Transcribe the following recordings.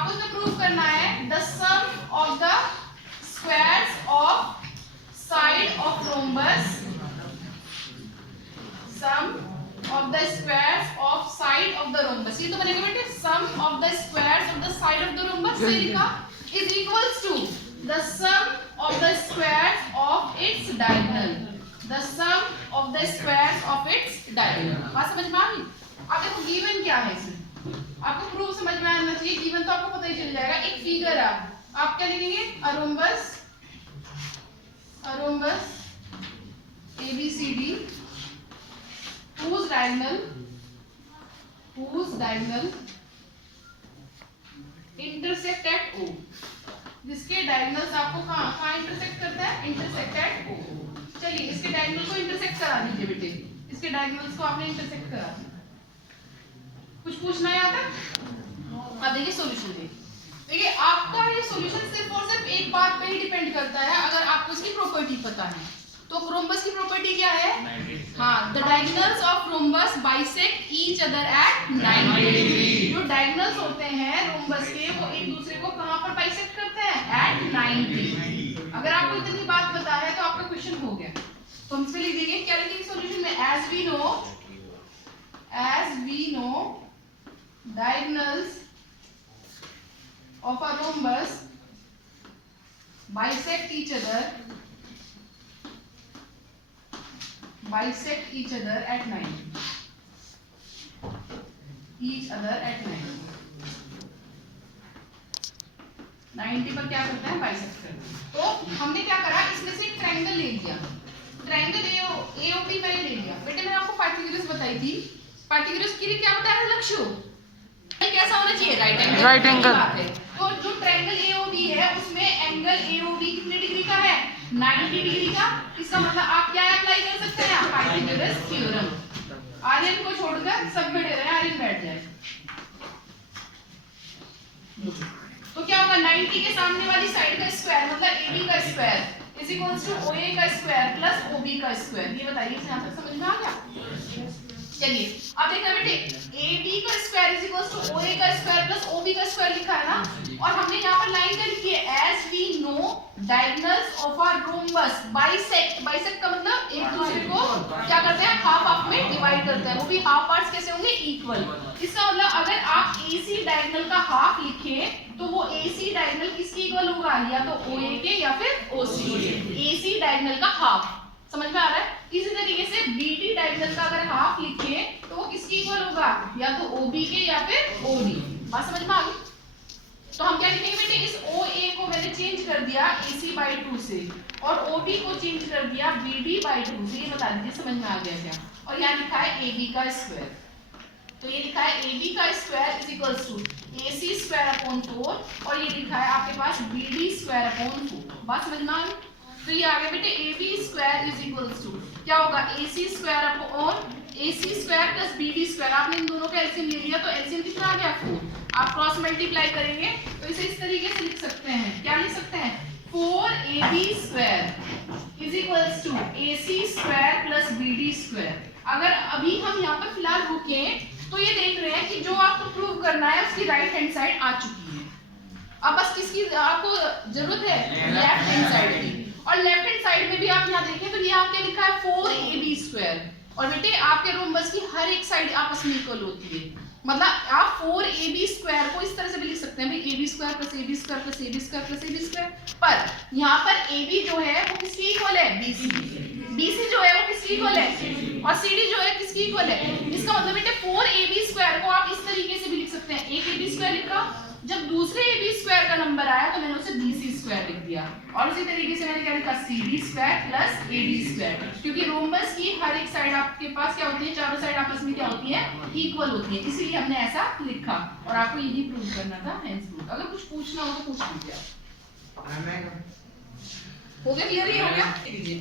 आपको इसमें प्रूव करना है the sum of the squares of side of rhombus, sum of the squares of side of the rhombus. ये तो बनेगा बेटे sum of the squares of the side of the rhombus से लिखा is equals to the sum of the squares of its diagonal, the sum of the squares of its diagonal. बात समझ में आ गई? अब देखो given क्या है इसमें, आपको प्रूफ समझ में आना चाहिए. given तो आपको पता ही चल जाएगा. एक फिगर है, आप क्या लिखेंगे? a rhombus ABCD whose diagonal intersect at O, जिसके डायगोनल्स आपको कहाँ इंटरसेक्ट करता है? Intersect at O. चलिए इसके डायगोनल को इंटरसेक्ट करा दीजिए बेटे, इसके डायगोनल्स को आपने इंटरसेक्ट करा दिया. कुछ पूछना है यहाँ तक? अब देखिए सॉल्यूशन देखिए आपका ये सॉल्यूशन सिर्फ और सिर्फ एक बात पे ही डिपेंड करता है. अगर आपको इसकी प्रॉपर्टी पता है तो रोम्बस की प्रॉपर्टी क्या है? हाँ, the diagonals of rhombus bisect each other at 90 degree. जो डायगोनल्स होते हैं रोम्बस के वो एक दूसरे को कहाँ पर बाइसेक्ट करते हैं? एट 90. अगर आपको इतनी बात पता है तो आपका क्वेश्चन हो गया. तो हम इसमें लिख देंगे क्या लिखेंगे सॉल्यूशन में? As we know diagonals of a rhombus bisect each other at 90. Each other at 90. 90 पर क्या करते हैं? बाइसेक्ट करते हैं. तो हमने क्या करा, इसमें से एक ट्रायंगल ले लिया. ट्रायंगल AOP मैंने ले लिया. बेटे मैंने आपको पाइथागोरस बताई थी. पाइथागोरस के लिए क्या बताया था लक्ष्य? कैसा होना चाहिए? Right angle. तो जो ट्रायंगल AOB है उसमें एंगल AOB कितने डिग्री का है? 90 डिग्री का. इसका मतलब आप क्या अप्लाई कर सकते हैं? Pythagoras theorem. आर्यन को छोड़कर सब बैठे रहे, आर्यन बैठ जाए. तो क्या होगा? 90 के सामने वाली साइड का स्क्वायर मतलब AB का square is equals to OA का स्क्वायर प्लस OB का स्क्वायर. ये बताइए यहाँ तक समझ में आ गया? चलिए अब देखना बेटे, AB का square is equals to OA का स्क्वायर प्लस OB का स्क्वायर लिखा है ना. और हमने यहाँ पर लाइन क्या लिखी है? As we know diagonals of a rhombus bisect. Bisect का मतलब एक दूसरे को क्या करते हैं? हाफ में डिवाइड करते हैं. वो भी हाफ पार्ट्स कैसे होंगे? इक्वल. इसका मतलब अगर आप AC डायगोनल का हाफ लिखें तो वो AC डायगोनल किसकी इक्वल होगा? या तो OA के या फिर OC के. AC डायगोनल का हाफ. समझ में आ रहा है? इसी तरीके से BD डायगोनल का अगर हाफ लिखें तो वो किसकी इक्वल होगा? या तो OB के या फिर OD. बात समझ में आ गई? तो हम क्या लिखेंगे बेटे? इस OA को मैंने चेंज कर दिया AC/2 से और OB को चेंज कर दिया BD/2 से. ये बता दीजिए समझ में आ गया क्या? और यहाँ लिखा है AB का स्क्वायर. तो ये लिखा है AB का square is equals to AC square upon 4 और ये लिखा है आपके पास BD स्क्वायर अपॉन 4. बात समझ में आ गई? तो ये आ गया बेटे AB square is equals to क्या होगा? AC square upon AC square plus BD square. आपने इन दोनों का एलसीएम ले लिया तो एलसीएम कितना आ गया? 4. आप क्रॉस मल्टीप्लाई करेंगे तो इसे इस तरीके से लिख सकते हैं. क्या लिख सकते हैं? 4AB square is equals to AC square plus BD square. अगर अभी हम यहाँ पर फिलहाल रुके तो ये देख रहे हैं कि जो आपको प्रूव करना है उसकी राइट हैंड साइड आ चुकी है. अब बस किसकी आपको जरूरत है? लेफ्ट हैंड साइड की. और लेफ्ट हैंड साइड में भी आप यहाँ देखें तो यहाँ क्या लिखा है? 4AB square. और बेटे आपके रोम्बस की हर एक साइड आपस में इक्वल होती है. मतलब आप 4AB स्क्वायर को इस तरह से भी लिख सकते हैं भाई AB square plus AB square plus AB square plus AB square. पर यहाँ पर AB जो है वो किसकी इक्वल है? BC. BC जो है वो किसकी इक्वल है? और CD जो है किसकी इक्वल है? इसका मतलब बेटे 4AB स्क्वायर को आप इस तरीके से भी लिख सकते हैं. एक AB स्क्वायर लिखा, जब दूसरे AB स्क्वायर का नंबर आया तो मैंने उसे BC स्क्वायर लिख दिया. और इसी तरीके से मैंने क्या लिखा? CD square plus AB square. क्योंकि रोम्बस की हर एक साइड आपके पास क्या होती है? चारों साइड आपस में क्या होती है? इक्वल होती है. इसलिए हमने ऐसा लिखा और आपको यही प्रूव करना था. Hence prove. अगर कुछ पूछना हो तो पूछ लीजिए आप. हो गया? क्लियर? ही हो गया? लीजिए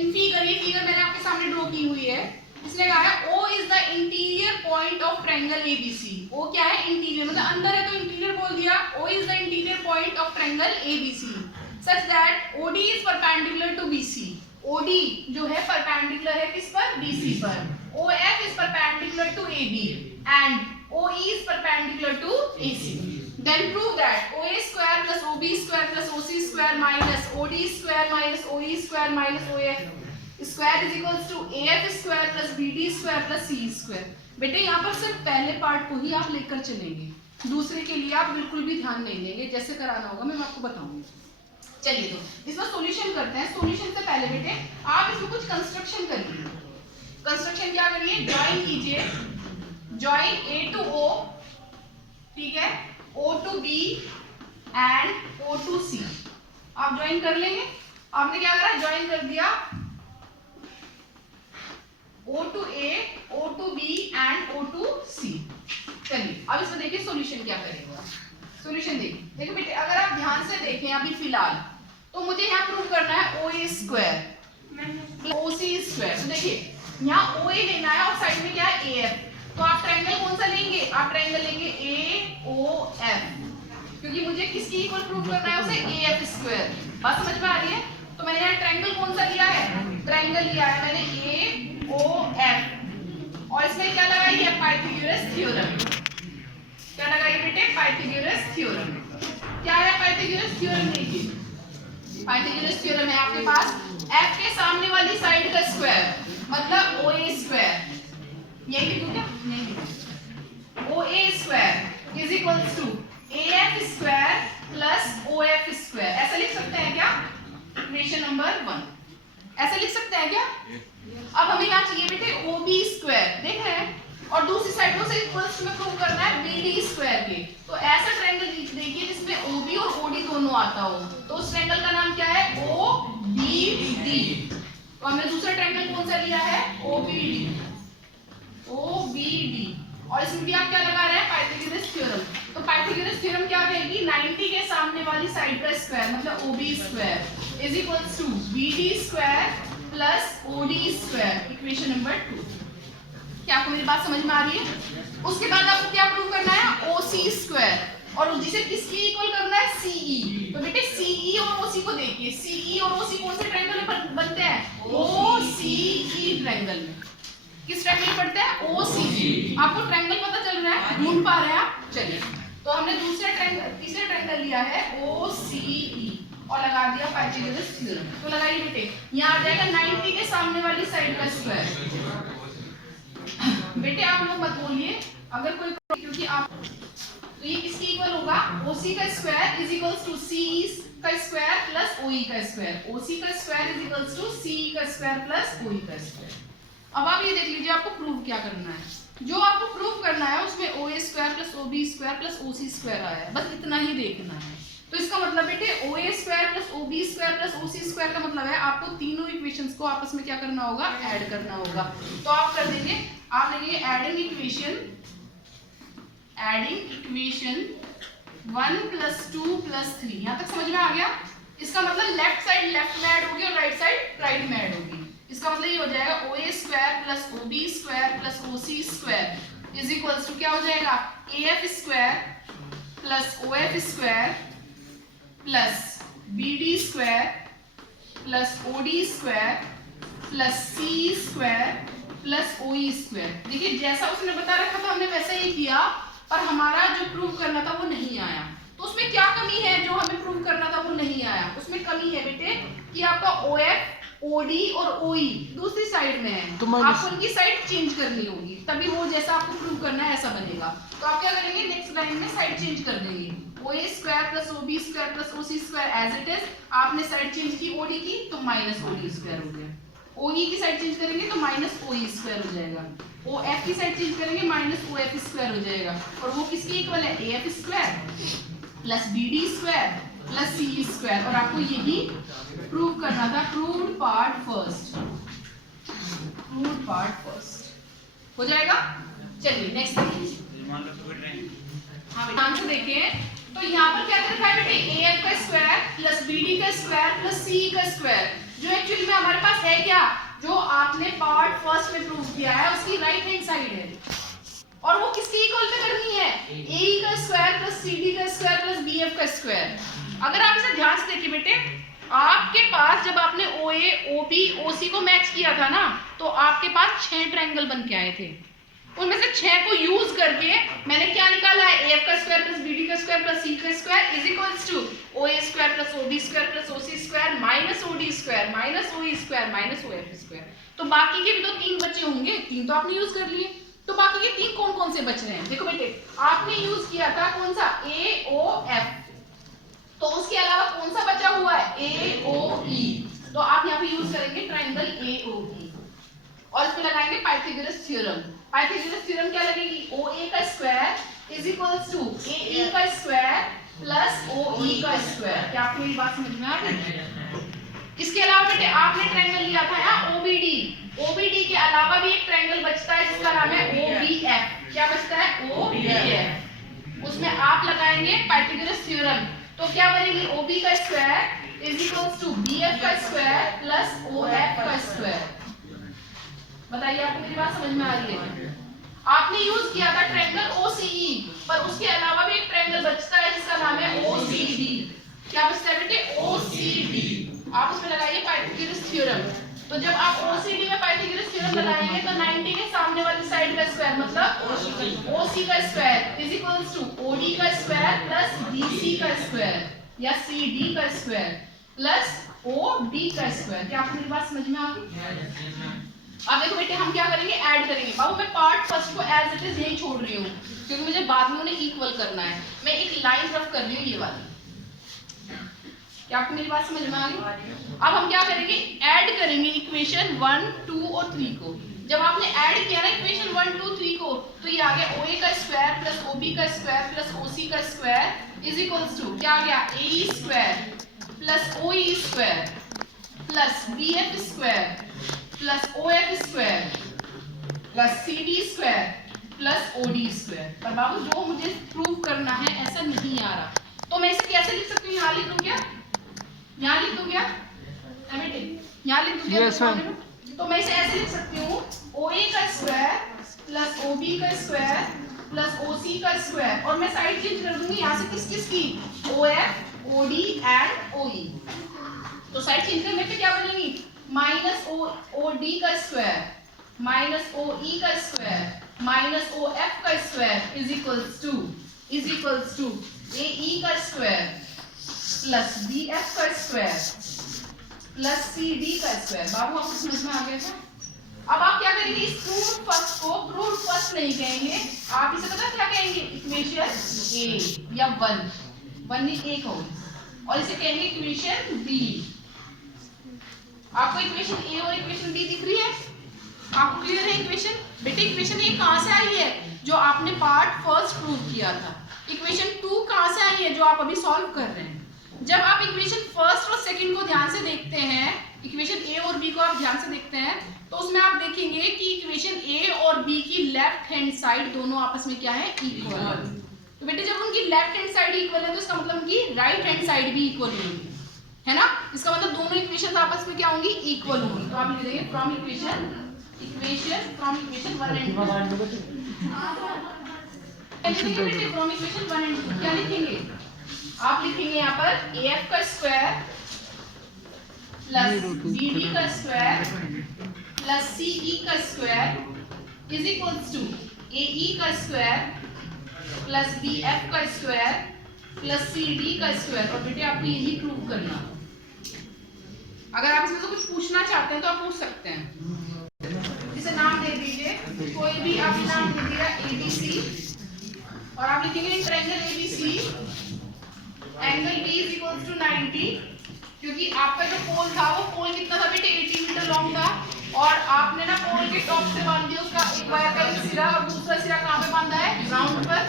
इन फिगर. ये फिगर मैंने आपके सामने ड्रॉ की हुई है. इसने कहा है O is the interior point of triangle ABC. O क्या है? इंटीरियर. मतलब अंदर है तो इंटीरियर बोल दिया. O is the interior point of triangle ABC such that OD is perpendicular to BC. OD जो है परपेंडिकुलर है किस पर? BC पर. OF is perpendicular to AB and OE is perpendicular to AC. Then prove that OA square plus OB square plus OC square minus OD square minus OE square minus OF square is equals to AF square plus BD square plus C square. बेटे यहाँ पर सिर्फ पहले part को ही आप लेकर चलेंगे, दूसरे के लिए आप बिल्कुल भी ध्यान नहीं देंगे, जैसे कराना होगा मैं आपको बताऊंगी। चलिए तो इसका सॉल्यूशन करते हैं। सॉल्यूशन से पहले बेटे आप इसमें कुछ कंस्ट्रक्शन करिए। कंस्ट्रक्शन क्या करिए, ज्वाइन कीजिए, ज्वाइन A to O, ठीक है, O to B and O to C आप ज्वाइन कर लेंगे। आपने क्या करा, ज्वाइन कर दिया O to A, O to B and O to C। चलिए अब इसमें देखिए सॉल्यूशन क्या करेगा। सॉल्यूशन देखिए बेटे, अगर आप ध्यान से देखें अभी फिलहाल तो मुझे यहाँ प्रूव करना है OA स्क्वायर OC स्क्वायर। तो देखिए यहाँ OA लेना है और साइड में क्या है AF, तो आप ट्रायंगल कौन सा लेंगे, आप ट्रायंगल लेंगे AOF, क्योंकि मुझे किसकी इक्वल प्रूव करना है, उसे AF स्क्वायर। बात समझ में आ रही है? तो मैंने यहाँ ट्रायंगल कौन सा लिया है, ट्रायंगल लिया है मैंने AOF और इसमें क्या लगाई है, पाइथागोरस थ्योरम। क्या लगाई बेटे, पाइथागोरस थ्योरम। क्या है पाइथागोरस थ्योरम, देखिए पाइथागोरस थ्योरम है आपके पास F के सामने वाली साइड का स्क्वायर मतलब OA स्क्वायर, यही लिखूं क्या, नहीं लिखूं, OA square is equals to AF square plus OF square. ऐसा लिख सकते हैं क्या, इक्वेशन नंबर 1 ऐसा लिख सकते हैं क्या। अब हमें क्या चाहिए बेटे, OB स्क्वायर, देख रहे हैं, और दूसरी साइड को से इक्वल्स में प्रूव करना है BD स्क्वायर के। तो ऐसा ट्रायंगल देखिए जिसमें OB और OD दोनों आता हो, तो उस ट्रायंगल का नाम क्या है, OBD। तो हमने दूसरा ट्रायंगल कौन सा लिया है, OBD और इसमें भी आप क्या लगा रहे हैं, पाइथागोरस थ्योरम। तो पाइथागोरस थ्योरम क्या कहेगी, 90 के सामने वाली साइड का स्क्वायर मतलब OB square is equals to BD square plus OD square, equation number 2। क्या आपको मेरी बात समझ में आ रही है? उसके बाद आपको क्या प्रूव करना है, OC स्क्वायर, और जिसे किसकी इक्वल करना है, CE। तो बेटे CE और OC को देखिए, CE और OC कौन से ट्रायंगल में बनते हैं, OCE ट्रायंगल में। किस ट्रायंगल में पढ़ते हैं, OCE। आपको ट्रायंगल पता चल रहा है, ढूंढ पा रहे हैं आप। चलिए तो हमने तीसरा ट्रायंगल लिया है OCE और लगा दिया पाइथागोरस थ्योरम। तो लगाइए बेटे, यहाँ आ जाएगा 90 के सामने वाली साइड का स्क्वायर। बेटे आप लोग मत बोलिए अगर कोई, क्योंकि आप, तो ये किसकी इक्वल होगा, OC का square is equals to CE का स्क्वायर प्लस OE का स्क्वायर। OC का square is equals to CE का स्क्वायर प्लस OE का स्क्वायर। अब आप ये देख लीजिए आपको प्रूव क्या करना है। जो आपको प्रूव करना है उसमें OA square plus OB square plus OC square आया है, बस इतना ही देखना है। तो इसका मतलब बेटे OA square plus OB square plus OC square का मतलब है आपको तीनों इक्वेशंस को आपस में क्या करना होगा, ऐड करना होगा। तो आप कर देंगे, आप लिखेंगे एडिंग इक्वेशन 1 + 2 + 3। यहाँ तक समझ में आ गया? इसका मतलब लेफ्ट साइड लेफ्ट में ऐड होगी और राइट साइड राइट में ऐड होगी। इसका मतलब ये हो जाएगा OA square plus OB square plus OC square is equals to क्या हो जाएगा, AF square plus OF square plus BD square plus OD square plus C square plus OE square. देखिए जैसा उसने बता रखा था हमने वैसा ही किया, पर हमारा जो प्रूव करना था वो नहीं आया। तो उसमें क्या कमी है, जो हमें प्रूव करना था वो नहीं आया। उसमें कमी है बेटे कि आपका OF OD और OE दूसरी साइड में है, तो आपको उनकी साइड चेंज करनी होगी, तभी वो जैसा आपको प्रूव करना है ऐसा बनेगा। तो आप क्या करेंगे, नेक्स्ट लाइन में साइड चेंज कर देंगे, OA square plus OB square plus OC square as it is. आपने साइड चेंज की OD की तो माइनस OD स्क्वायर हो गया, OE की साइड चेंज करेंगे तो माइनस OE स्क्वायर हो जाएगा, OF की साइड चेंज करेंगे माइनस OF स्क्वायर हो जाएगा, और वो किसकी इक्वल है, AF square plus BD square plus CE square. और आपको यही प्रूव करना था, प्रूव्ड पार्ट फर्स्ट हो जाएगा। चलिए नेक्स्ट ध्यान से देखिए, तो यहाँ पर क्या रखा है बेटे, AF का स्क्वायर प्लस BD का स्क्वायर प्लस CE का स्क्वायर, जो एक्चुअली में हमारे पास है क्या, जो आपने पार्ट फर्स्ट में प्रूव किया है उसकी राइट हैंड साइड है, और वो किसकी इक्वल पे करनी है, AE का स्क्वायर प्लस CD का स्क्वायर प्लस BF का स्क्वायर। अगर आप इसे ध्यान से देखिए बेटे, आपके पास जब आपने OA OB OC को मैच किया था ना, तो आपके पास 6 ट्रायंगल बन के आए थे, उनमें से 6 को यूज करके मैंने क्या निकाला है, AF का स्क्वायर प्लस BD का स्क्वायर प्लस C का square is equals to OA square plus OB square plus OC square minus OD square minus OE square minus OF square. तो बाकी के भी तो 3 बचे होंगे, 3 तो आपने यूज कर लिए, तो बाकी के 3 कौन कौन से बच रहे हैं? देखो बेटे, आपने यूज किया था कौन सा, AOF, तो उसके अलावा कौन सा बचा हुआ है, AOE, तो आप यहाँ पे यूज करेंगे ट्रायंगल AOE और इसमें लगाएंगे पाइथागोरस थ्योरम। पाइथागोरस थ्योरम क्या लगेगी, OA का square is equals to AE का स्क्वायर प्लस OE का स्क्वायर। क्या आपको मेरी बात समझ में आ गई? इसके अलावा बेटे आपने ट्रायंगल लिया था यहाँ OBD, OBD के अलावा भी एक ट्रायंगल बचता है जिसका नाम है OBF। क्या बचता है, OBF, उसमें आप लगाएंगे पाइथागोरस थ्योरम, तो क्या बनेगी, OB का square is equals to BF का स्क्वायर प्लस OF का स्क्वायर। बताइए आपको मेरी बात समझ में आ रही है? आपने यूज किया था ट्रायंगल OCE, पर उसके अलावा भी एक ट्रायंगल बचता है जिसका नाम है OCD। क्या बचता है बेटे, OCD, आप उसमें लगाइए पाइथागोरस थ्योरम। तो जब आप OCD में पाइथागोरस थ्योरम लगाएंगे तो 90 के सामने वाली साइड का स्क्वायर मतलब OC का square is equals to OD का स्क्वायर प्लस BC का स्क्वायर या CD का स्क्वायर प्लस OD का स्क्वायर। क्या आपको मेरी बात समझ में आ गई? अब देखो बेटे, हम क्या करेंगे, ऐड करेंगे। बाबू मैं पार्ट फर्स्ट को एज इट इज यही छोड़ रही हूँ क्योंकि मुझे बाद में उन्हें इक्वल करना है। मैं एक लाइन रफ कर रही हूँ, ये वाली। क्या आपको मेरी बात समझ में आ गई? अब हम क्या करेंगे, ऐड करेंगे इक्वेशन 1, 2 और 3 को। जब आपने ऐड किया ना इक्वेशन 1, 2, 3 को, तो ये आ गया OA का स्क्वायर प्लस OB का स्क्वायर प्लस OC का स्क्वायर इज इक्वल्स टू क्या आ गया, AE square plus OE square plus BF square plus OF square plus CD square plus OD square. पर बाबू जो मुझे प्रूव करना है ऐसा नहीं आ रहा, तो मैं इसे कैसे लिख सकती हूँ, यहाँ लिख दूँ क्या, यहाँ लिख दूँ क्या बेटे, यहाँ लिख दूँ क्या? तो मैं इसे ऐसे लिख सकती हूँ, OA का स्क्वायर प्लस OB का स्क्वायर प्लस OC का स्क्वायर, और मैं साइड चेंज कर दूंगी यहाँ से किस किस की, OF, OD एंड OE। तो साइड चेंज करने पे क्या बनेगी, माइनस OD का स्क्वायर माइनस OE का स्क्वायर माइनस OF का square is equals to AE का स्क्वायर प्लस BF का स्क्वायर प्लस CD का स्क्वायर। बाबू आपको समझ में आ गया था? अब आप क्या करेंगे, इस प्रूफ फर्स्ट को प्रूफ फर्स्ट नहीं कहेंगे, आप इसे पता क्या कहेंगे, इक्वेशन A या 1 नहीं एक होगी, और इसे कहेंगे इक्वेशन B। आपको इक्वेशन A और इक्वेशन B दिख रही है? आपको क्लियर है इक्वेशन? बेटे इक्वेशन A कहां से आई है, जो आपने पार्ट फर्स्ट प्रूव किया था। इक्वेशन 2 कहां से आई है, जो आप अभी सॉल्व कर रहे हैं। जब आप इक्वेशन फर्स्ट और सेकंड को ध्यान से देखते हैं, इक्वेशन A और B को आप ध्यान से देखते हैं, तो उसमें आप देखेंगे कि इक्वेशन A और B की लेफ्ट हैंड साइड दोनों आपस में क्या है, इक्वल। तो बेटे जब उनकी लेफ्ट हैंड साइड इक्वल है तो इसका मतलब उनकी राइट हैंड साइड भी इक्वल होगी, है ना? इसका मतलब दोनों इक्वेशन आपस में क्या होंगी, इक्वल होंगी। तो आप लिख देंगे from equation 1 and 2। From equation 1 and 2 क्या लिखेंगे, आप लिखेंगे यहाँ पर AF का स्क्वायर प्लस BD का स्क्वायर प्लस CE का square is equals to AE का स्क्वायर प्लस BF का स्क्वायर प्लस CD का स्क्वायर। और बेटे आपको यही प्रूव करना। अगर आप इसमें से कुछ पूछना चाहते हैं तो आप पूछ सकते हैं। इसे नाम दे दीजिए, कोई भी आप नाम दे दिया ABC, और आप लिखेंगे triangle ABC angle B is equals to 90, क्योंकि आपका जो पोल था वो पोल कितना था बेटे, 80 मीटर लॉन्ग था, और आपने ना पोल के टॉप से बांध दिया उसका एक वायर का एक सिरा, और दूसरा सिरा कहाँ पे बांधा है, ग्राउंड पर,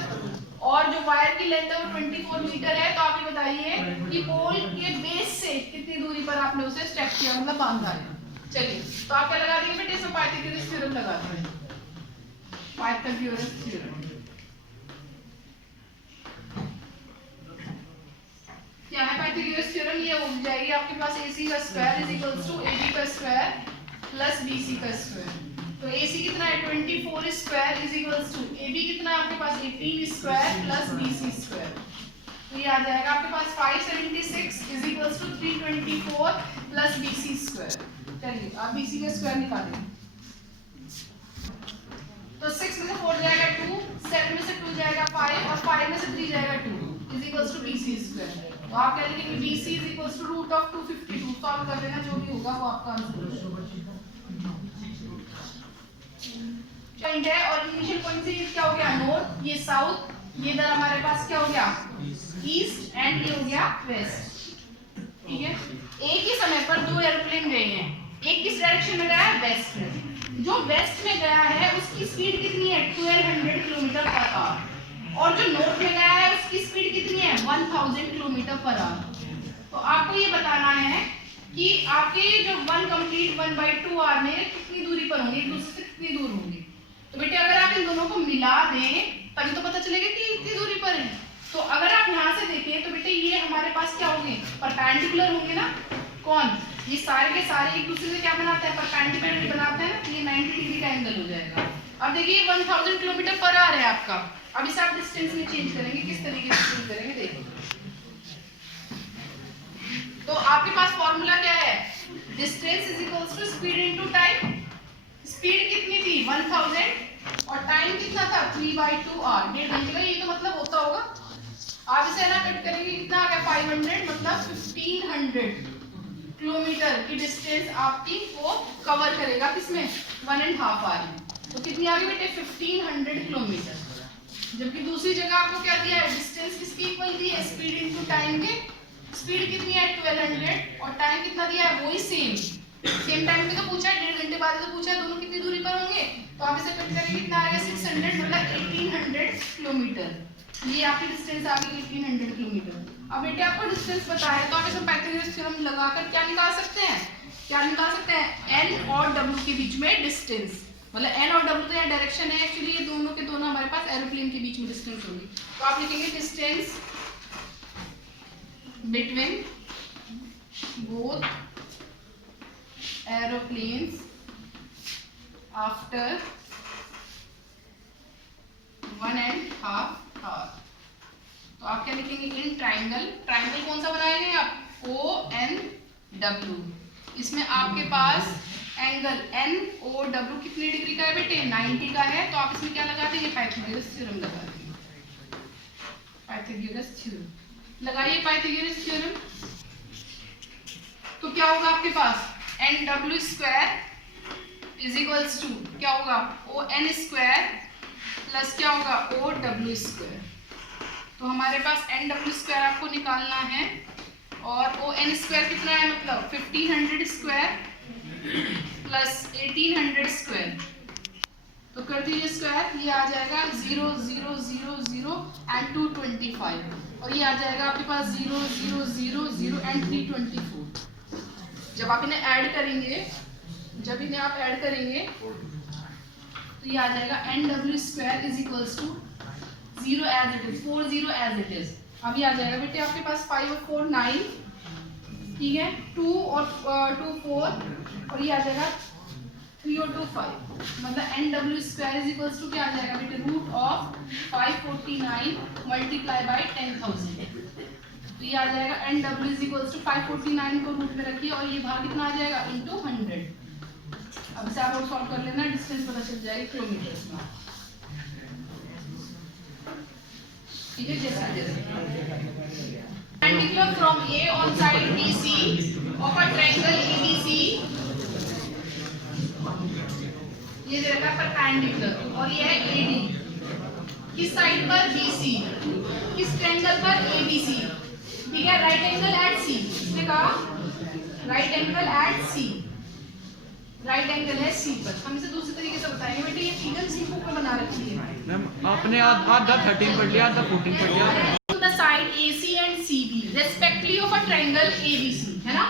और जो वायर की लेंथ है वो 24 मीटर है। तो आप ये बताइए कि पोल के बेस से कितनी दूरी पर आपने उसे स्टेप किया, मतलब बांधा है। चलिए तो आप क्या लगा देंगे बेटे, इसमें पाइथागोरस थ्योरम लगा देंगे, पाइथागोरस थ्योरम। क्या है पाइथागोरस थ्योरम, ये हो जाएगी आपके पास AC का square is equals to AB का स्क्वायर प्लस BC का स्क्वायर। तो AC कितना है, 24 square is equals to AB कितना है आपके पास, 18 स्क्वायर प्लस BC स्क्वायर। तो ये आ जाएगा आपके पास 576 is equals to 324 plus BC square. चलिए आप BC का स्क्वायर निकालें। तो 6 में से 4 जाएगा 2, 7 में से 2 जाएगा 5 और 5 में से 3 जाएगा 2 is equals to BC square. तो आप क्या लिखेंगे BC is equals to root of 252। Solve कर लेना, जो भी होगा वो आपका आंसर होगा। पॉइंट है और इनिशियल पॉइंट से ये क्या हो गया नॉर्थ, ये साउथ, ये इधर हमारे पास क्या हो गया ईस्ट एंड ये हो गया वेस्ट। ठीक है, एक ही समय पर दो एरोप्लेन गए हैं, एक किस डायरेक्शन में गया है वेस्ट में। जो वेस्ट में गया है उसकी स्पीड कितनी है 1200 किलोमीटर पर आवर और जो नॉर्थ में गया है उसकी स्पीड कितनी है 1000 किलोमीटर पर आवर। तो आपको ये बताना है कि आपके जो 1 कंप्लीट 1/2 आवर में कितनी दूरी पर होंगे, एक दूसरे से कितनी दूर होंगे। तो बेटे अगर आप इन दोनों को मिला दें तभी तो पता चलेगा कि इतनी दूरी पर है। तो अगर आप यहाँ से देखें तो बेटे ये हमारे पास क्या होंगे परपेंडिकुलर होंगे ना। कौन, ये सारे के सारे एक दूसरे से क्या बनाते हैं परपेंडिकुलर बनाते हैं, तो ये 90 डिग्री का एंगल हो जाएगा। अब देखिए 1000 किलोमीटर पर आ रहा है आपका, अब इसे आप डिस्टेंस में चेंज करेंगे, किस तरीके से चेंज करेंगे देखिए। तो आपके पास फॉर्मूला क्या है distance is equals to speed into time. Speed कितनी थी 1000 और टाइम कितना था 3/2 आवर, 1.5 घंटे का। ये तो मतलब होता होगा, आप इसे ना कट करेंगे कितना आ गया 500, मतलब 1500 किलोमीटर की डिस्टेंस आपकी वो कवर करेगा किसमें 1.5 आवर में। तो कितनी आ गई बेटे 1500 किलोमीटर। जबकि दूसरी जगह आपको क्या दिया है डिस्टेंस किसकी इक्वल दी है स्पीड इनटू टाइम के। स्पीड कितनी है 1200 और टाइम कितना दिया है वही सेम टाइम में तो पूछा है, 1.5 घंटे बाद तो पूछा है दोनों कितनी दूरी पर होंगे। तो आप इसे कट करेंगे कितना आ गया 600, मतलब 1800 किलोमीटर। ये आपकी डिस्टेंस आ गई 1800 किलोमीटर। अब बेटे आपको डिस्टेंस पता है तो आप इसमें पाइथागोरस थ्योरम लगाकर क्या निकाल सकते हैं, क्या निकाल सकते हैं n और w के बीच में डिस्टेंस। मतलब n और w तो यहाँ डायरेक्शन है, एक्चुअली ये दोनों के दोनों हमारे पास एरोप्लेन के बीच में डिस्टेंस होगी। तो आप लिखेंगे distance between both aeroplanes after 1.5 hour. तो आप क्या लिखेंगे इन ट्राइंगल, ट्राइंगल कौन सा बनाएंगे आप ONW। इसमें आपके पास एंगल NOW कितने डिग्री का है बेटे 90 का है। तो आप इसमें क्या लगा देंगे पाइथागोरस थ्योरम लगा देंगे, पाइथागोरस थ्योरम लगाइए पाइथागोरस थ्योरम। तो क्या होगा आपके पास NW square is equals to क्या होगा ON स्क्वायर प्लस क्या होगा OW स्क्वायर। तो हमारे पास NW स्क्वायर आपको निकालना है और ON स्क्वायर कितना है मतलब 1500 स्क्वायर प्लस 1800 स्क्वायर। तो कर दीजिए स्क्वायर, ये आ जाएगा 0 0 0 0 एंड 225 और ये आ जाएगा आपके पास 0 0 0 0 एंड 324। जब आप इन्हें ऐड करेंगे, जब इन्हें आप ऐड करेंगे तो ये आ जाएगा NW square is equals to 0 as it is 40 as it is. अब ये आ जाएगा बेटे आपके पास 5 और 4 9, ठीक है 2 और 2 4 और ये आ जाएगा 3 और 2 5, मतलब NW square is equals to क्या आ जाएगा बेटे रूट ऑफ 549 मल्टीप्लाई बाय 10,000। तो ये आ जाएगा NW इज इक्वल्स टू 549 को रूट में रखिए और ये भाग कितना आ जाएगा इनटू 100। अब इसे आप और सॉल्व कर लेना, डिस्टेंस पता चल जाएगी किलोमीटर्स में। ठीक है जैसे perpendicular from A on side BC of a triangle ABC, ये दे रखा है परपेंडिकुलर और ये है AD किस साइड पर BC, किस ट्रायंगल पर ABC। ठीक है राइट एंगल एट C, इसने कहा right angle at C, right angle है C पर। हम इसे दूसरे तरीके से बताएंगे बेटे। ये फिगर सी बुक में बना रखी है मैम आपने आधा 13 पढ़ लिया आधा 14 पढ़ लिया। The side AC and CB respectively of a triangle ABC है ना,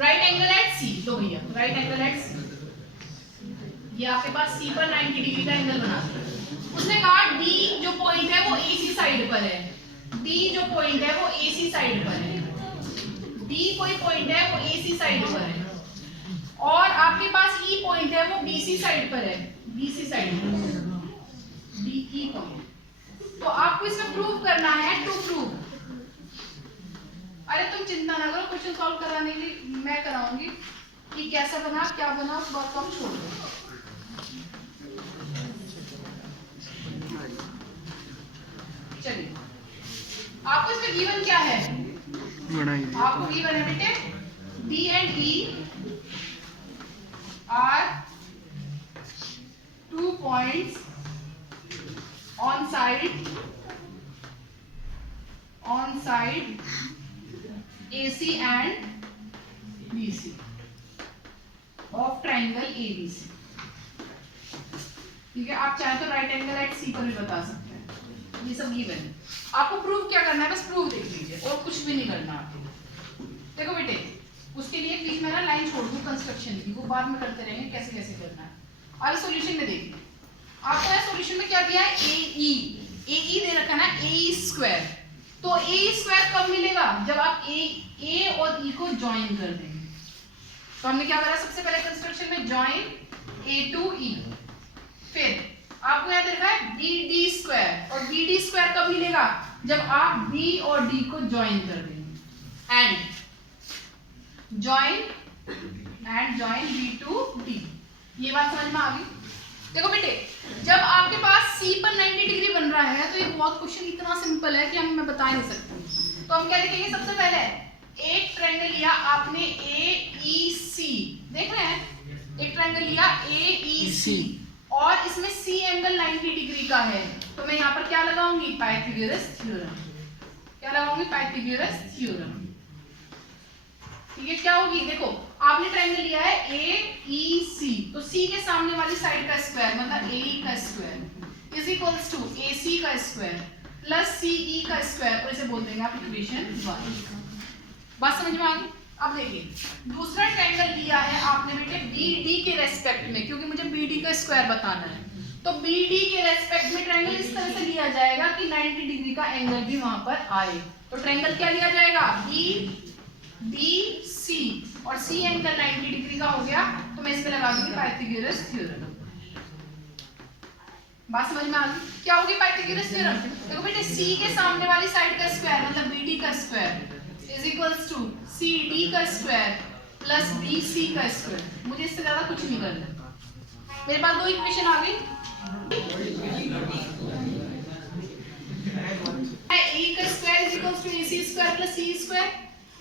right angle at C। लो भैया right angle at C, ये आपके पास C पर 90 डिग्री का एंगल बना है। उसने कहा D जो पॉइंट है वो AC साइड पर है, D जो पॉइंट है वो AC साइड पर है, D कोई पॉइंट है वो AC साइड पर है और आपके पास E पॉइंट है वो BC साइड पर है, BC साइड पर DE पॉइंट। तो आपको इसमें प्रूव करना है टू प्रूव। अरे तुम चिंता ना करो, क्वेश्चन सॉल्व कराने के लिए मैं कराऊंगी कि कैसा बना क्या बना उस बात को आप छोड़ दो। आपको इसमें गिवन क्या है, बनाइए आपको गिवन है बेटे D and E are 2 points on side AC and BC of triangle ABC। ठीक है, आप चाहे तो राइट एंगल एट सी पर भी बता सकते हैं, ये सब गिवन है। आपको प्रूव क्या करना है, बस प्रूव देख लीजिए और कुछ भी नहीं करना आपको। देखो बेटे, उसके लिए प्लीज मैं ना लाइन छोड़ दूं कंस्ट्रक्शन की, वो बाद में करते रहेंगे कैसे कैसे करना है। अब सॉल्यूशन में देखिए, आपको यहाँ सॉल्यूशन में क्या दिया है, AE दे रखा है ना, AE स्क्वायर। तो AE स्क्वायर कब मिलेगा, जब आप A और E को ज्वाइन कर देंगे। तो हमने क्या करा सबसे पहले कंस्ट्रक्शन में, ज्वाइन A to E। फिर आपको यहाँ देखा है BD स्क्वायर, और BD स्क्वायर कब मिलेगा, जब आप B और D को ज्वाइन कर देंगे। And join B to D। ये बात समझ में आ गई। देखो बेटे, जब आपके पास C पर 90 डिग्री बन रहा है तो ये बहुत क्वेश्चन इतना सिंपल है कि मैं बता नहीं सकती। तो हम क्या लिखेंगे, सबसे पहले एक ट्रायंगल लिया आपने AEC, देख रहे हैं, एक ट्रायंगल लिया AEC और इसमें C एंगल 90 डिग्री का है, तो मैं यहाँ पर क्या लगाऊंगी, पाइथागोरस थ्योरम। क्या लगाऊंगी, पाइथागोरस थ्योरम। ठीक है, क्या होगी, देखो आपने ट्रायंगल लिया है AEC, तो C के सामने वाली साइड का स्क्वायर मतलब AE का square is equals to AC का स्क्वायर प्लस CE का स्क्वायर, और इसे बोल देंगे आप इक्वेशन 1। बात समझ में आ गई। अब देखिए, दूसरा ट्रायंगल लिया है आपने बेटे BD के रेस्पेक्ट में, क्योंकि मुझे BD का स्क्वायर बताना है। तो BD के रेस्पेक्ट में ट्रायंगल इस तरह से लिया जाएगा कि 90 डिग्री का एंगल भी वहां पर आए। तो ट्रायंगल क्या लिया जाएगा, BDC, और C एंगल 90 डिग्री का हो गया, तो मैं इस पे लगा दूंगी पाइथागोरस थ्योरम। बात समझ में आ गई, क्या होगी पाइथागोरस थ्योरम। देखो बेटे, C के सामने वाली साइड का स्क्वायर मतलब BD का square is equals to CD का स्क्वायर प्लस BC का स्क्वायर। मुझे इससे ज्यादा कुछ नहीं करना। मेरे पास दो इक्वेशन आ गई, A का square is equals to AC square plus CE square,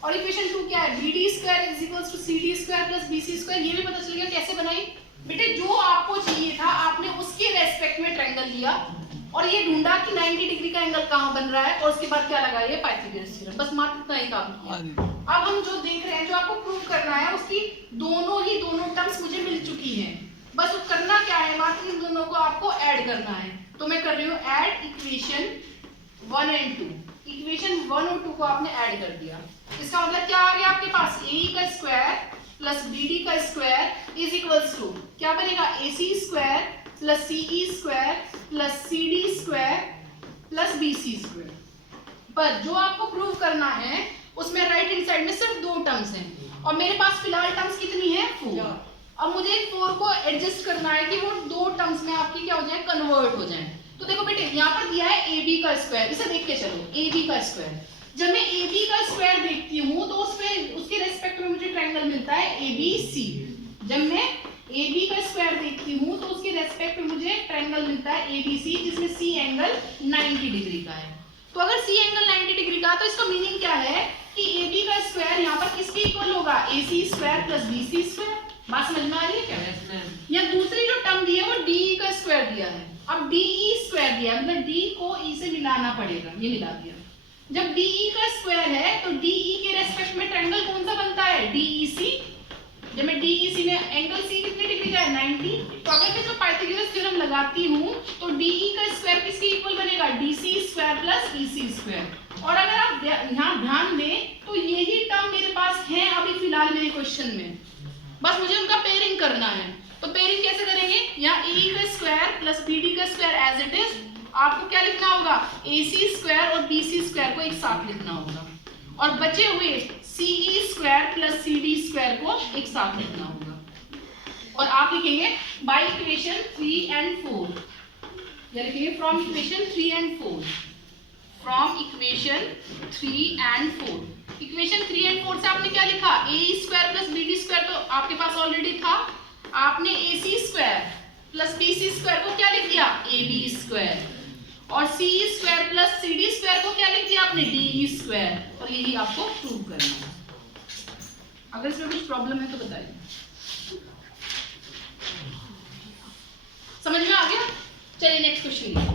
और इक्वेशन 2 क्या है, BD square is equals to CD square plus BC square. ये भी पता चल गया कैसे बनाई। बेटे, जो आपको चाहिए था आपने उसके रेस्पेक्ट में ट्रायंगल लिया और ये ढूंढा कि 90 डिग्री का एंगल कहां बन रहा है, और उसके बाद क्या लगाया, पाइथागोरस थ्योरम। बस मात्र इतना ही काम किया। अब हम जो देख रहे हैं, जो आपको प्रूव करना है, उसकी दोनों टर्म्स मुझे मिल चुकी हैं। बस वो करना क्या है, मात्र इन दोनों को आपको ऐड करना है। तो मैं कर रही हूँ ऐड इक्वेशन 1 और 2। इक्वेशन 1 और 2 को आपने ऐड कर दिया, इसका मतलब क्या आ गया आपके पास, AE का स्क्वायर प्लस BD का स्क्वायर इज इक्वल्स टू क्या बनेगा, AC square plus CE square plus CD square plus BC square. पर जो आपको प्रूव करना है उसमें राइट हैंड साइड में सिर्फ 2 टर्म्स हैं, और मेरे पास फिलहाल टर्म्स कितनी है, 4। अब मुझे 4 को एडजस्ट करना है कि वो 2 टर्म्स में आपकी क्या हो जाए, कन्वर्ट हो जाए। तो देखो बेटे, यहाँ पर दिया है AB का स्क्वायर, इसे देख के चलो, AB का स्क्वायर। जब मैं AB का स्क्वायर देखती हूँ तो उसके रेस्पेक्ट में मुझे ट्रायंगल मिलता है ABC। जब मैं AB का स्क्वायर देखती हूँ तो उसके रेस्पेक्ट में मुझे ट्रायंगल मिलता है ABC, जिसमें C एंगल 90 डिग्री का है। तो अगर C एंगल 90 डिग्री का, तो इसका मीनिंग क्या है कि AB का स्क्वायर यहाँ पर किसके इक्वल होगा, AC square plus BC square. बात समझ में आ रही है क्या। या दूसरी जो टर्म दी है वो DE का स्क्वायर दिया है। अब DE स्क्वायर दिया है, मतलब D को E से मिलाना पड़ेगा, ये मिला दिया। जब DE का स्क्वायर है तो DE के रेस्पेक्ट में ट्रायंगल कौन सा बनता है, DEC। जब मैं DEC में एंगल C कितने डिग्री का है, 90। तो अगर मैं जो पाइथागोरस थ्योरम लगाती हूँ तो DE का स्क्वायर किसके इक्वल बनेगा, DC square plus BC square. और अगर आप यहाँ ध्यान दें तो यही टर्म मेरे पास है अभी फिलहाल मेरे क्वेश्चन में, बस मुझे उनका पेयरिंग करना है। तो पेयरिंग कैसे करेंगे, यहाँ AE का स्क्वायर प्लस BD का स्क्वायर एज इट इज, आपको क्या लिखना होगा, AC स्क्वायर और BC स्क्वायर को एक साथ लिखना होगा, और बचे हुए CE square plus CD square को एक साथ लिखना होगा। और आप लिखेंगे बाय इक्वेशन 3 और 4, या लिखेंगे फ्रॉम इक्वेशन 3 और 4, फ्रॉम इक्वेशन 3 और 4। इक्वेशन 3 और 4 से आपने क्या लिखा, AE square plus BD square तो आपके पास ऑलरेडी था, आपने AC square plus BC square को क्या लिख दिया, AB स्क्वायर, और C square plus C D square को क्या लिख दिया आपने, डी स्क्वायर, और यही आपको प्रूव करना है। अगर इसमें कुछ प्रॉब्लम है तो बताइए। समझ में आ गया? चलिए नेक्स्ट क्वेश्चन।